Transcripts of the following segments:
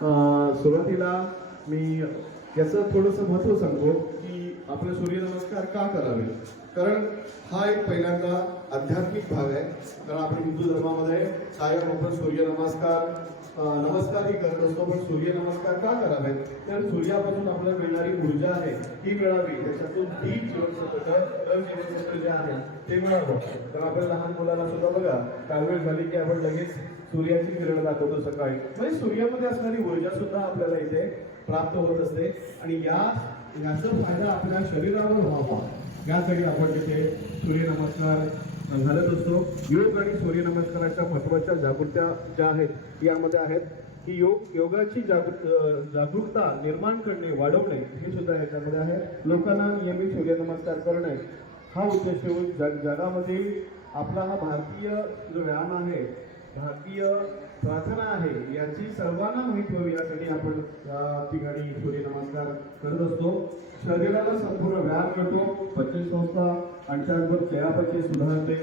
सुरुवातीला मी याचं थोडंसं महत्त्व सांगतो की आपले सूर्यनमस्कार का करावे? कारण हा एक पहिल्यांदा आध्यात्मिक भाग आहे. कारण आपण हिंदू धर्मामध्ये कायम आपण सूर्यनमस्कार नमस्कारही करत असतो पण सूर्यनमस्कार का करावेत तर सूर्यापासून आपल्याला मिळणारी ऊर्जा आहे ती मिळावी. त्याच्यातून ती जीवनसत्व जीवनसत्व जे आहे ते मिळावं. तर आपण लहान मुलांना सुद्धा बघा कालवेळ झाली की आपण लगेच सूर्याची किरण दाखवतो सकाळी. म्हणजे सूर्यामध्ये असणारी ऊर्जा सुद्धा आपल्याला इथे प्राप्त होत असते. आणि या याचा फायदा आपल्या शरीरावर व्हावा. यासाठी आपण तिथे सूर्यनमस्कार घालत असतो. योग आणि सूर्यनमस्काराच्या महत्त्वाच्या जागृत्या ज्या आहेत यामध्ये आहेत की योग योगाची जागृत जागरूकता निर्माण करणे वाढवणे हे सुद्धा याच्यामध्ये आहे. लोकांना नियमित सूर्यनमस्कार करणे हा उद्देश जग जगामध्ये आपला हा भारतीय जो व्यायाम आहे भारतीय प्रार्थना आहे याची सर्वांना माहिती व्हावी यासाठी आपण या ठिकाणी सूर्यनमस्कार करत असतो. शरीराला संपूर्ण व्यायाम करतो पचन संस्था आणि त्याचबरोबर चयापची सुधारते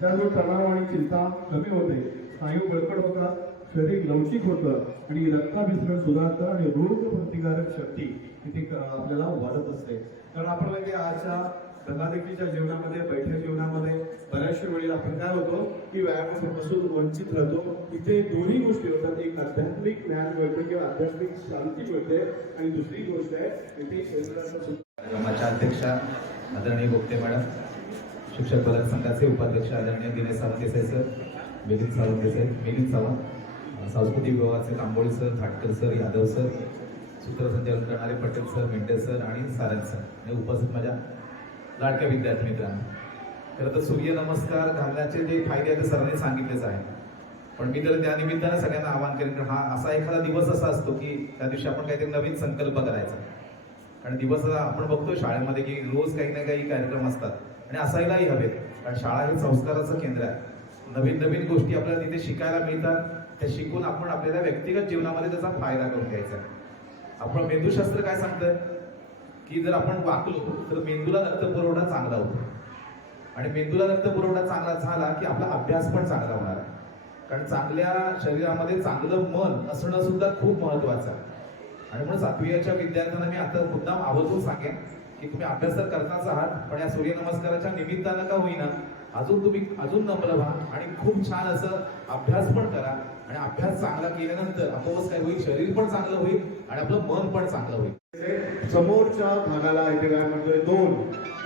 त्याचबरोबर तणाव आणि चिंता कमी होते. स्नायू बळकट होतात. शरीर लवचिक होतं. आणि रक्ताभिसरण सुधारतं आणि रोग प्रतिकारक शक्ती तिथे आपल्याला वाढत असते. कारण आपल्याला म्हणजे आजच्या धकाधकीच्या जीवनामध्ये बैठ्या जीवनामध्ये बऱ्याचशा वेळी आपण काय होतो की व्यायामापासून वंचित राहतो. इथे दोन्ही गोष्टी होतात. एक आध्यात्मिक ज्ञान मिळते किंवा आध्यात्मिक शांती मिळते. आणि दुसरी गोष्ट आहे इथे शरीराचा सुद्धा कार्यक्रमाच्या अध्यक्षा आदरणीय गोपते मॅडम शिक्षक पदक संघाचे उपाध्यक्ष आदरणीय दिनेश सावंत देसाई सर मिलिंद सावंत देसाई मिलिंद सावंत सांस्कृतिक विभागाचे Tamboli sir Bhatkar sir Yadav sir सूत्रसंचालन करणारे पटेल सर मेंढे सर आणि सारंग सर. हे उपस्थित माझ्या लाडक्या विद्यार्थी मित्रांनो. खरं तर सूर्यनमस्कार घालण्याचे जे फायदे आहेत ते सरांनी सांगितलेच आहे पण मी तर त्या निमित्तानं सगळ्यांना आवाहन करेन की हा असा एखादा दिवस असा असतो की त्या दिवशी आपण काहीतरी नवीन संकल्प करायचा. कारण दिवस आपण बघतो शाळेमध्ये की रोज काही ना काही कार्यक्रम असतात. आणि असायलाही हवेत. कारण शाळा हे संस्काराचं केंद्र आहे. नवीन नवीन गोष्टी आपल्याला तिथे शिकायला मिळतात. त्या शिकून आपण आपल्याला व्यक्तिगत जीवनामध्ये त्याचा फायदा करून घ्यायचा आपण मेंदूशास्त्र काय सांगतं की जर आपण वाकलो तर मेंदूला रक्तपुरवठा चांगला होतो. आणि मेंदूला रक्तपुरवठा चांगला झाला की आपला अभ्यास पण चांगला होणार आहे. कारण चांगल्या शरीरामध्ये चांगलं मन असणं सुद्धा खूप महत्वाचं आहे. आणि म्हणून सातवीच्या विद्यार्थ्यांना मी आता मुद्दाम आवर्जून सांगेन की तुम्ही अभ्यास तर करताच आहात पण या सूर्यनमस्काराच्या निमित्तानं का होईना अजून तुम्ही अजून नम्र व्हा आणि खूप छान असं अभ्यास पण करा. आणि अभ्यास चांगला केल्यानंतर आपोआपच काय होईल? शरीर पण चांगलं होईल आणि आपलं मन पण चांगलं होईल. समोरच्या भागाला इथे काय म्हणतोय दोन.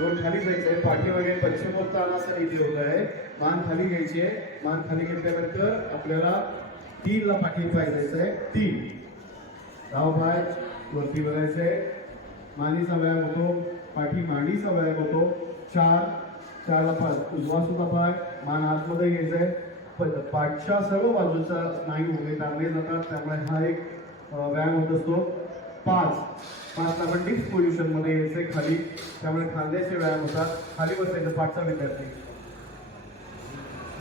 दोन खाली जायचंय. पाठीमागे पश्चिमोत्तानाचा इथे होत आहे. मान खाली घ्यायची आहे. मान खाली घेतल्यानंतर आपल्याला तीन ला पाठी पाहिजे जायचं आहे तीन. राव भाज वरती बघायचंय. मानीचा व्यायाम होतो. पाठी मांडीचा व्यायाम होतो. चार. चारला पाय उजवा सुद्धा पाय मान आतमध्ये घ्यायचंय. प- पाठच्या सर्व बाजूचा स्नायू उभे ताणले जातात त्यामुळे हा एक व्यायाम होत असतो. पाच. पाच आपण डिप्स पोझिशनमध्ये आहे खाली. त्यामुळे खांद्याचे व्यायाम होतात. खाली बसायचं पाठचा विद्यार्थी.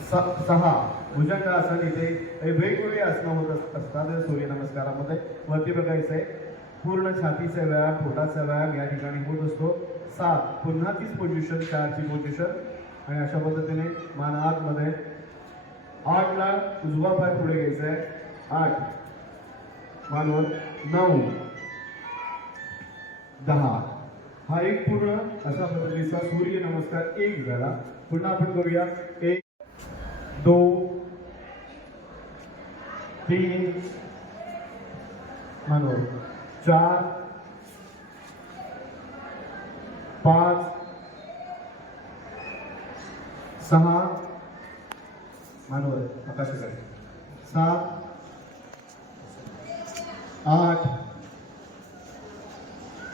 स- सहा. भुजंगासन इथे वेगवेगळे आसनं होत असतात. सूर्यनमस्कारामध्ये वरती बघायचंय. पूर्ण छातीचा व्यायाम पोटाचा व्यायाम या ठिकाणी होत असतो. सात पुन्हा तीच पोझिशन चारची पोझिशन आणि अशा पद्धतीने मान आतमध्ये आठला उजवा पाय पुढे घ्यायचा आहे. आठ मानवर नऊ दहा. हा एक पूर्ण अशा पद्धतीचा सूर्य नमस्कार एक झाला. पुन्हा आपण करूया. एक दोन तीन मानवर चार पाच सहा मानवर आकाशाकडे सात आठ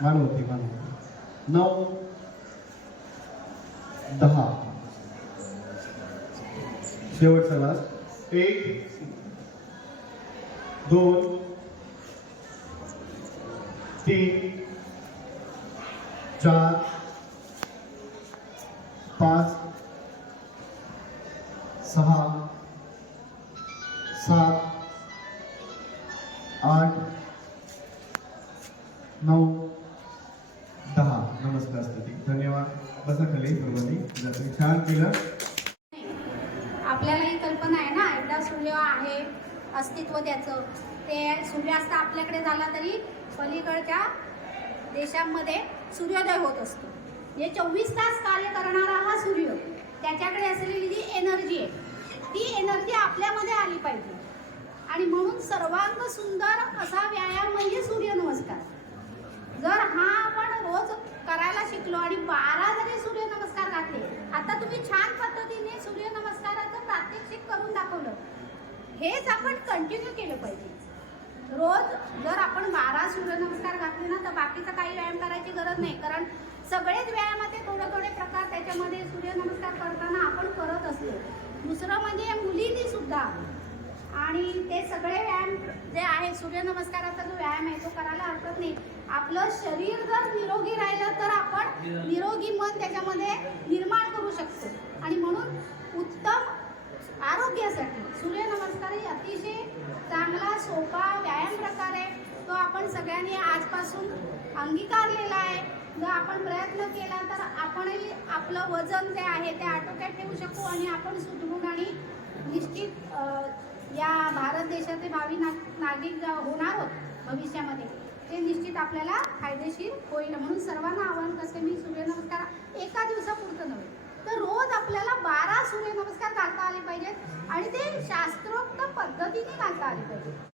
मानवती मानव नऊ दहा. शेवटचा लास्ट एक दोन तीन चार आपला आहे सूर्य आहे अस्तित्व त्याचं. ते सूर्यास्त आपल्याकडे झाला तरी पलीकडच्या देशांमध्ये सूर्योदय होत असतो. म्हणजे चोवीस तास कार्य करणारा हा सूर्य त्याच्याकडे असलेली जी एनर्जी आहे ती एनर्जी आपल्यामध्ये आली पाहिजे. आणि म्हणून सर्वांग सुंदर असा व्यायाम म्हणजे सूर्यनमस्कार जर हा आपण रोज करायला शिकलो आणि बारा जरी सूर्यनमस्कार घातले आता तुम्ही छान पद्धतीने सूर्यनमस्कार प्रात्यक्षिक करून दाखवलं. हेच आपण कंटिन्यू केलं पाहिजे. रोज जर आपण बारा सूर्यनमस्कार घातले ना तर बाकीचा काही व्यायाम करायची गरज नाही. कारण सगळेच व्यायामाचे थोडे थोडे प्रकार त्याच्यामध्ये सूर्यनमस्कार करताना आपण करत असतो. दुसरं म्हणजे मुलींनी सुद्धा. आणि ते सगळे व्यायाम जे आहे सूर्यनमस्काराचा जो व्यायाम आहे तो करायला हरकत नाही. आपलं शरीर जर निरोगी राहिलं तर आपण निरोगी मन त्याच्यामध्ये निर्माण करू शकतो. आणि म्हणून उत्तम आरोग्यासाठी. सूर्यनमस्कार ही अतिशय चांगला सोपा व्यायाम प्रकार आहे. तो आपण सगळ्यांनी आजपासून अंगीकारलेला आहे. जर आपण प्रयत्न केला तर आपणही आपलं वजन जे आहे ते आटोक्यात ठेवू शकू आणि आपण सुदृढ आणि निश्चित या भारत देशाचे भावी ना नागरिक होणार आहोत भविष्यामध्ये. ते निश्चित आपल्याला फायदेशीर होईल म्हणून सर्वांना आव्हान करते मी सूर्यनमस्कार एका दिवसापुरतं नव्हे. तर रोज आपल्याला बारा सूर्यनमस्कार घालता आले पाहिजेत आणि ते शास्त्रोक्त पद्धतीने घालता आले पाहिजे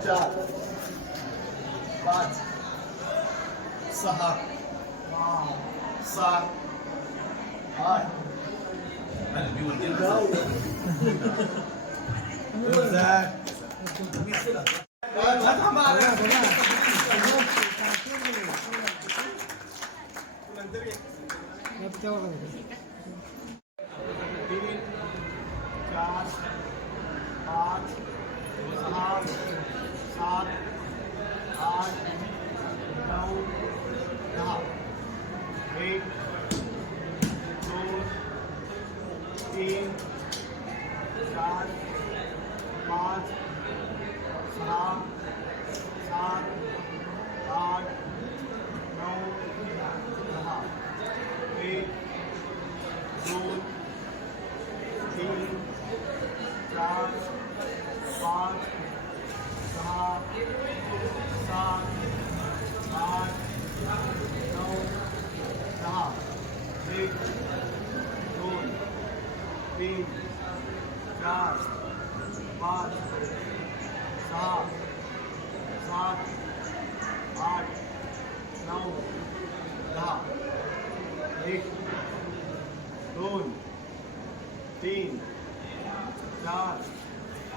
चार पाच सहा सात आठ. तीन चार पाच सहा सात आठ नऊ दहा एक दोन तीन चार पाच सहा सात आठ नऊ दहा 3, 2,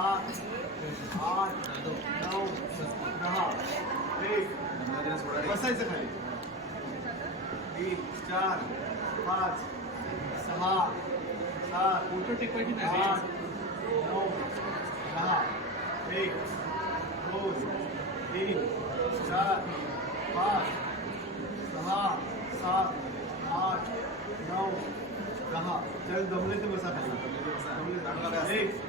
सात आठ नऊ दहा एक बसायचं खाली. तीन चार पाच सहा सात फोटो टिकवायची आठ नऊ दहा एक दोन तीन चार पाच सहा सात आठ नऊ दहा. चल जमले तर बसा खाली. एक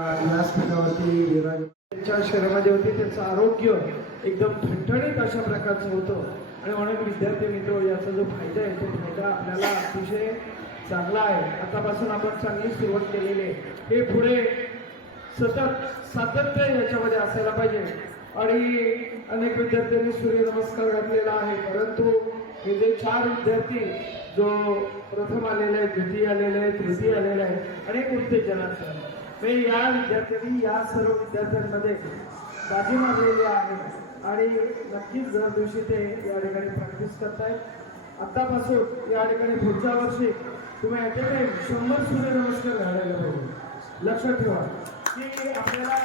व्यासपीठावरती विराज त्यांच्या शरीरामध्ये होते त्यांचं आरोग्य एकदम ठणठणीत अशा प्रकारचं होतं. आणि म्हणून विद्यार्थी मित्र याचा जो फायदा आहे तो फायदा आपल्याला अतिशय चांगला आहे. आतापासून आपण चांगली सुरुवात केलेली आहे. हे पुढे सतत सातत्य याच्यामध्ये असायला पाहिजे. आणि अनेक विद्यार्थ्यांनी सूर्यनमस्कार घातलेला आहे. परंतु हे जे चार विद्यार्थी जो प्रथम आलेले आहेत द्वितीय आलेले आहेत तृतीय आलेले आहेत अनेक उत्तेजनात मी या विद्यार्थ्यांनी या सर्व विद्यार्थ्यांमध्ये बाजी मारलेली आहे. आणि नक्कीच दर दिवशी ते या ठिकाणी प्रॅक्टिस करतायत. आत्तापासून या ठिकाणी पुढच्या वर्षी तुम्ही याच्याकडे शंभर सूर्यनमस्कार घालायला पाहिजे. लक्षात ठेवा. की आपल्याला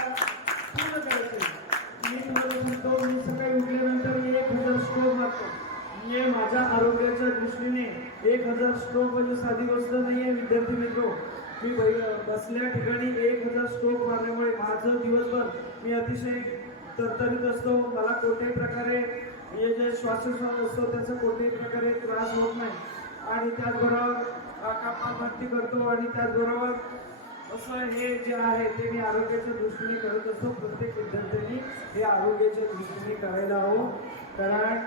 पूर्ण करायचं मी तुम्हाला सांगतो मी सकाळी उठल्यानंतर मी एक हजार स्ट्रोक मारतो. म्हणजे माझ्या आरोग्याच्या दृष्टीने एक हजार स्ट्रोक म्हणजे साधी गोष्ट नाही आहे विद्यार्थी मित्र. मी बसल्या ठिकाणी एक हजार स्ट्रोक मारल्यामुळे माझं दिवसभर मी अतिशय तरतरीत असतो. मला कोणत्याही प्रकारे हे जे श्वासोश्वास असतो त्याचा कोणत्याही प्रकारे त्रास होत नाही. आणि त्याचबरोबर कामाभक्ती करतो आणि त्याचबरोबर असं हे जे आहे ते मी आरोग्याच्या दृष्टीने करत असतो. प्रत्येक विद्यार्थ्यांनी हे आरोग्याच्या दृष्टीने करायला हवं. कारण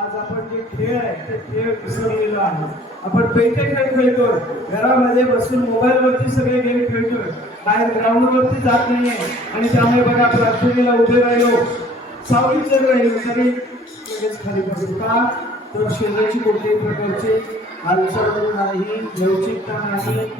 आज आपण जे खेळ आहे ते खेळ विसरलेलो आहे. आपण पैसे खेळ खेळतोय घरामध्ये बसून मोबाईलवरती सगळे गेम खेळतोय. बाहेर ग्राउंडवरती जात नाहीये. आणि त्यामुळे बघा प्रार्थनेला उभे राहिलो. सावलीत जर राहिलो तरी लगेच खाली पडू का? तर शरीराची कोणत्याही प्रकारची हालचाल नाही लवचिकता नाही.